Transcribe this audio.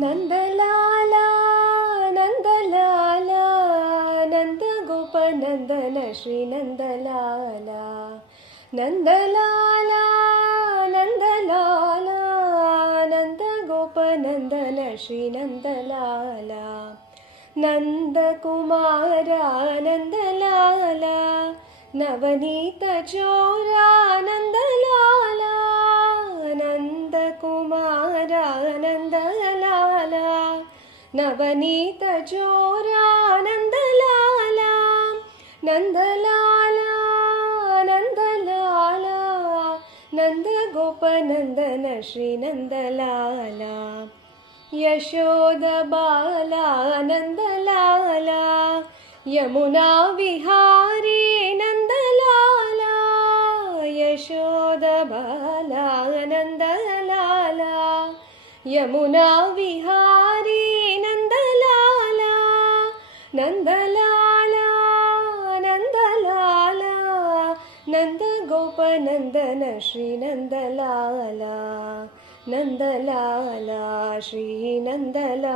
Nandlala Nandlala नन्दगोपनन्दन श्रीनन्दलाला Nandlala Nandlala नन्दगोपनन्दन श्रीनन्दलाला नन्दकुमारा Nandlala नवनीतचोरा Nandlala नन्दकुमारा Nandlala नवनीतचोरा Nandlala Nandlala Nandlala नन्दगोपनन्दन श्रीनन्दलाला यशोदबाला Nandlala Yamuna Vihari Nandlala यशोदबाला Nandlala Yamuna Vihari Nandlala Nandlala Nandlala नन्दगोपनन्दन श्रीनन्दलाला Nandlala श्रीनन्दलाला।